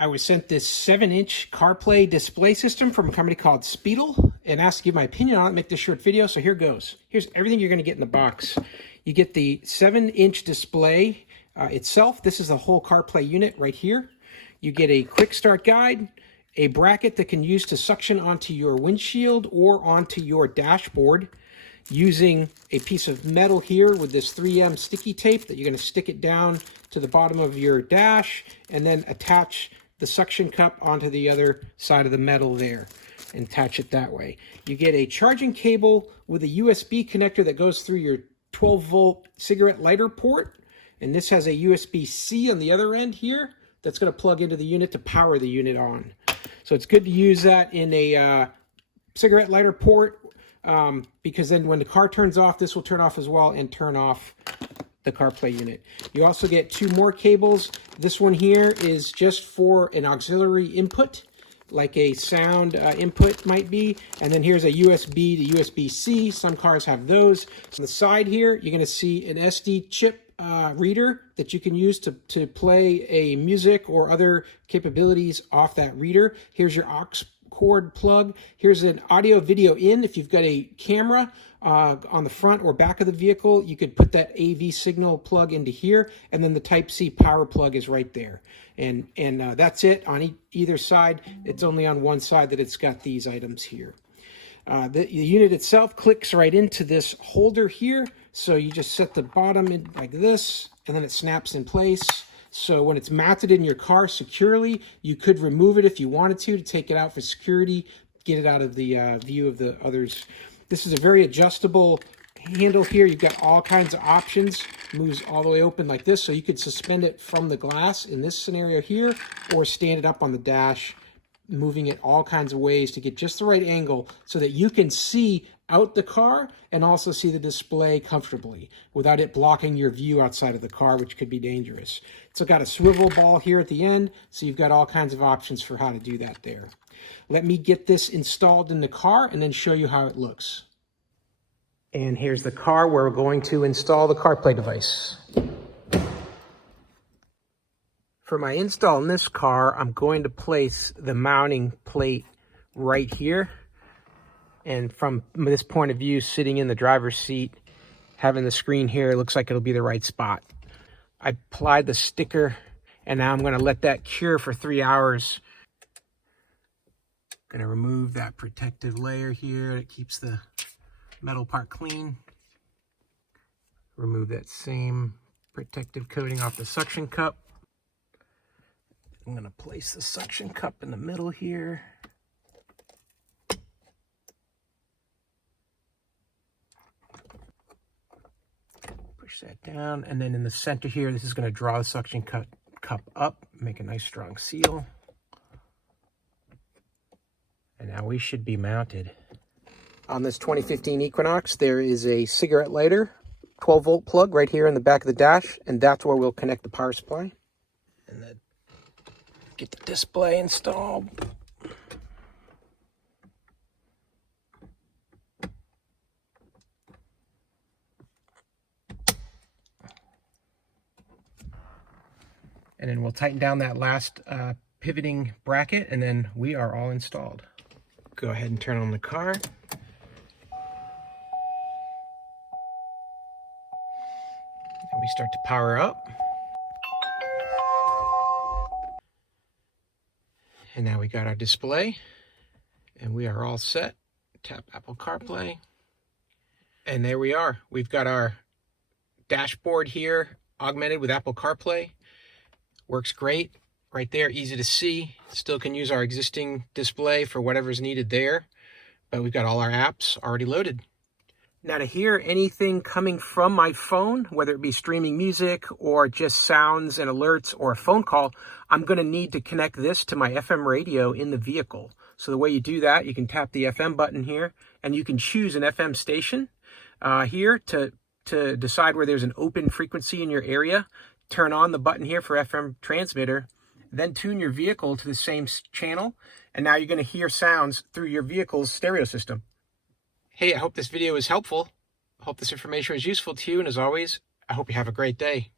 I was sent this 7-inch CarPlay display system from a company called Speedle and asked to give my opinion on it, make this short video. So here goes. Here's everything you're going to get in the box. You get the 7-inch display itself. This is the whole CarPlay unit right here. You get a quick start guide, a bracket that can use to suction onto your windshield or onto your dashboard using a piece of metal here with this 3M sticky tape that you're going to stick it down to the bottom of your dash and then attach the suction cup onto the other side of the metal there and attach it that way. You get a charging cable with a USB connector that goes through your 12-volt cigarette lighter port, and this has a USB-C on the other end here that's going to plug into the unit to power the unit on. So it's good to use that in a cigarette lighter port because then when the car turns off, this will turn off as well and turn off the CarPlay unit. You also get 2 more cables. This one here is just for an auxiliary input, like a sound input might be. And then here's a USB to USB-C. Some cars have those. So on the side here, you're going to see an SD chip reader that you can use to play a music or other capabilities off that reader. Here's your aux cord plug. Here's an audio video in. If you've got a camera on the front or back of the vehicle, you could put that AV signal plug into here, and then the Type-C power plug is right there. And that's it on either side. It's only on one side that it's got these items here. The unit itself clicks right into this holder here. So you just set the bottom in like this, and then it snaps in place. So when it's mounted in your car securely, you could remove it if you wanted to take it out for security, get it out of the view of the others. This is a very adjustable handle here. You've got all kinds of options. Moves all the way open like this, so you could suspend it from the glass in this scenario here, or stand it up on the dash, moving it all kinds of ways to get just the right angle so that you can see out the car and also see the display comfortably without it blocking your view outside of the car, which could be dangerous. It's got a swivel ball here at the end, so you've got all kinds of options for how to do that there. Let me get this installed in the car and then show you how it looks. And here's the car where we're going to install the CarPlay device. For my install in this car, I'm going to place the mounting plate right here. And from this point of view, sitting in the driver's seat, having the screen here, it looks like it'll be the right spot. I applied the sticker, and now I'm going to let that cure for 3 hours. Going to remove that protective layer here that keeps the metal part clean. Remove that same protective coating off the suction cup. I'm going to place the suction cup in the middle here. Push that down, and then in the center here, this is going to draw the suction cup up, make a nice strong seal. And now we should be mounted. On this 2015 Equinox, there is a cigarette lighter 12-volt plug right here in the back of the dash, and that's where we'll connect the power supply. And then get the display installed. And then we'll tighten down that last pivoting bracket, and then we are all installed. Go ahead and turn on the car. And we start to power up. And now we got our display, and we are all set. Tap Apple CarPlay. And there we are. We've got our dashboard here augmented with Apple CarPlay. Works great right there, easy to see. Still can use our existing display for whatever's needed there, but we've got all our apps already loaded. Now to hear anything coming from my phone, whether it be streaming music or just sounds and alerts or a phone call, I'm going to need to connect this to my FM radio in the vehicle. So the way you do that, you can tap the FM button here, and you can choose an FM station here to decide where there's an open frequency in your area. Turn on the button here for FM transmitter, then tune your vehicle to the same channel, and now you're going to hear sounds through your vehicle's stereo system. Hey, I hope this video was helpful. I hope this information was useful to you, and as always, I hope you have a great day.